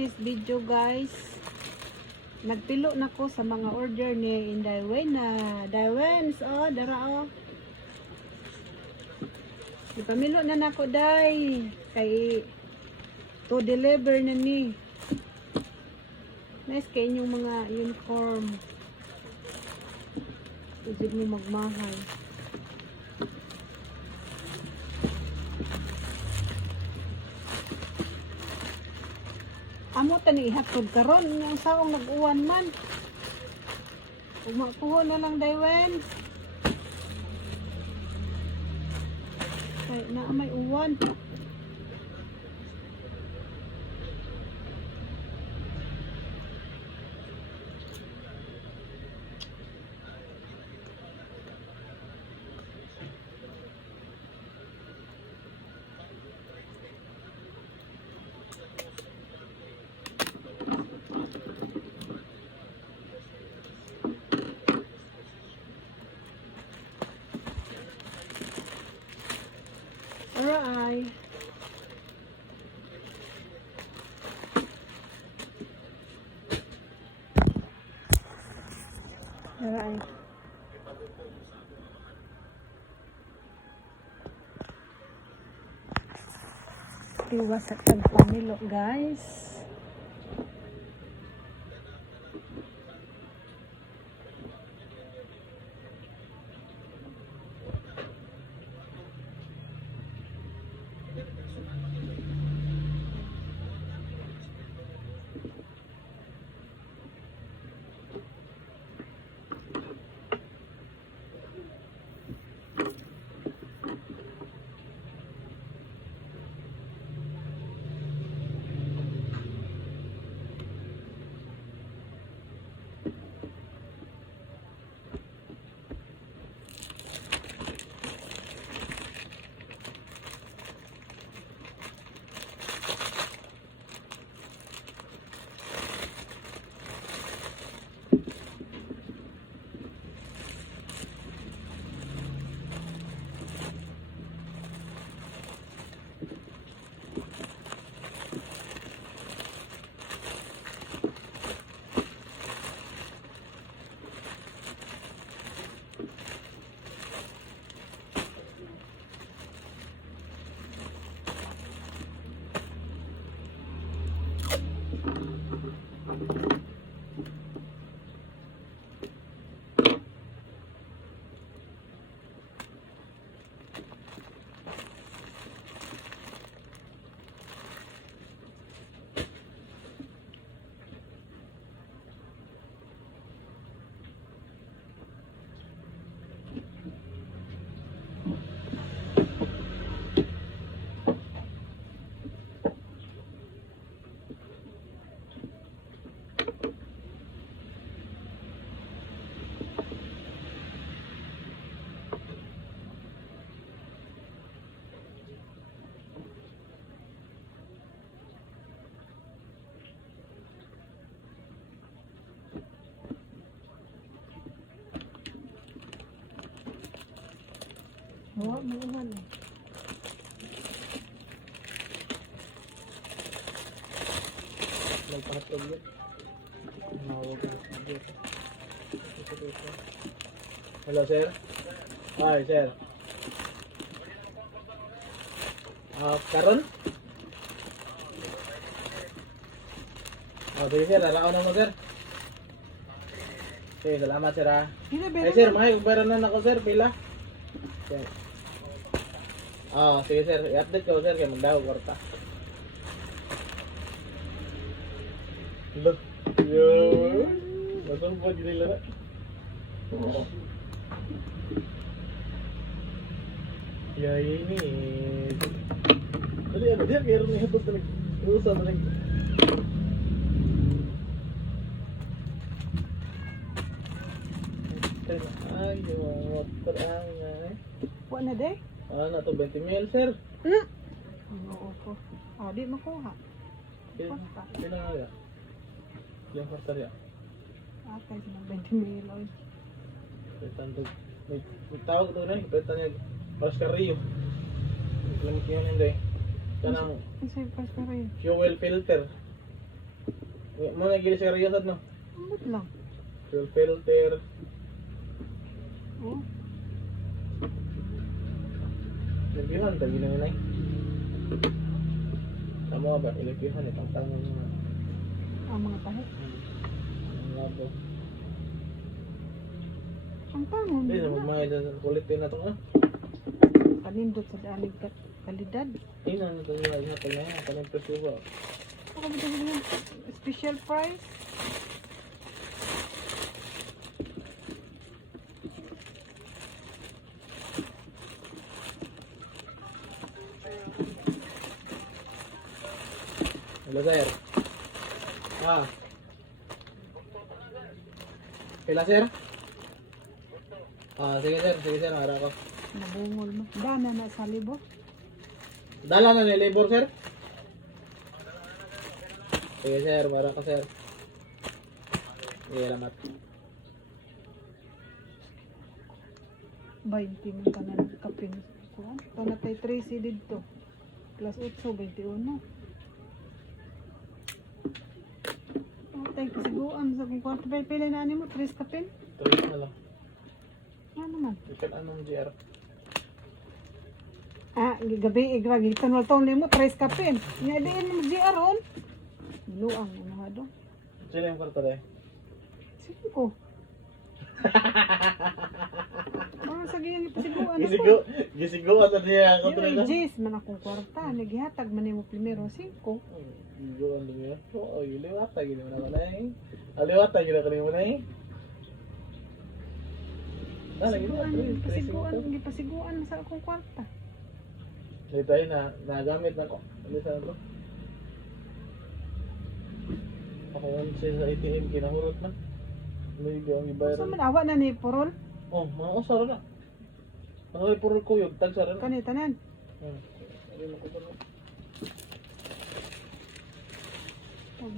this video guys. Nagpilo na ko sa mga order ni Inday Wayna. Daywens, oh, dara oh. Ipamilo na nako day. Kay to deliver na ni. Nice kay inyong mga uniform. Pwede mo magmahal. Amo tani ihatod karon yung saong nag-uwan man. Ug makuha na lang daywen. Kay na may uwan. Alright. Alright. Iwas at pagpamilo guys. Oh, mauhan eh. Nagpakatog yun. Mawag na. Hello, sir. Hi, sir. Karon? Sige, sir. Lalaon na mo, sir. Okay, salamat, sir, ha. Eh, sir, may uberanan ako, sir. Pila? Sir. Sige, sir. I-update ko, sir. Kaya magdaho, kwarta. Look. Yun. Masang po din nila. Ya ini. Tadi ada dia kayak nih hebet nih. Usah nih. Ayo, motor angay. Wa na day? Na to 20 mil, sir. Oo ko. Di makuha. Kailan nga ya? Yang kwarta ya? Kay sinang 20 mil oy. Tanto may tawag to na, beta niya Oscar Rio. Lamig yun hindi. Kanang Isay pas pa rin. fuel filter. Mo na gili siya riyasad no. Ambot lang. Fuel filter. Oh. Nagbihan tagi na nay. Tama ba ilagyan ni pangtangan mo. Ang mga tahi. Ang labo. Ang tangon. Hindi na magmahal sa kulit din na to ah. Kanindot sa dalig kalidad. Ina na to niya na pala yan. Kanang presyo ba? Ako ba ito special price? Hello sir. Ah. Pila sir? Ah, sige sir, mara ko. Nabungol mo. Dana na sa libo. Dala na ni labor sir? Sige sir, mara ko sir. Sige, salamat. 20 man ka na kapin. Kuan. Ito na tayo 3 seeded to. Plus 8, 21. Oh, tayo kasiguan. So, kung kwarto pa pila na mo, 3 kapin. 3 na lang. Ano man? Ikan anong GR? Ah, gabi, igrag. Ito na taon mo, 3 kapin. Nga diin mo GR on. Luang, ano nga do? Sila yung kwarto dahil? 5. Ah, sa ganyan ipasiguan ako. Gisigo at niya ako Yung Jis, man akong kwarta. Nagihatag man mo primero 5. Gisigo ang niya. Oo, liwata gini mo naman ay. Liwata gini ko mo na eh. Pasiguan sa akong kwarta. Dito tayo na nagamit na ko. Ano sa ito? Ako man siya sa ATM kinahurot man. May ang ibayar. Sa man awa na ni Porol. Oh, mga usara na. Mga ipurol ko yung tag sara na. Kani tanan. Ano mo ko ba? Pag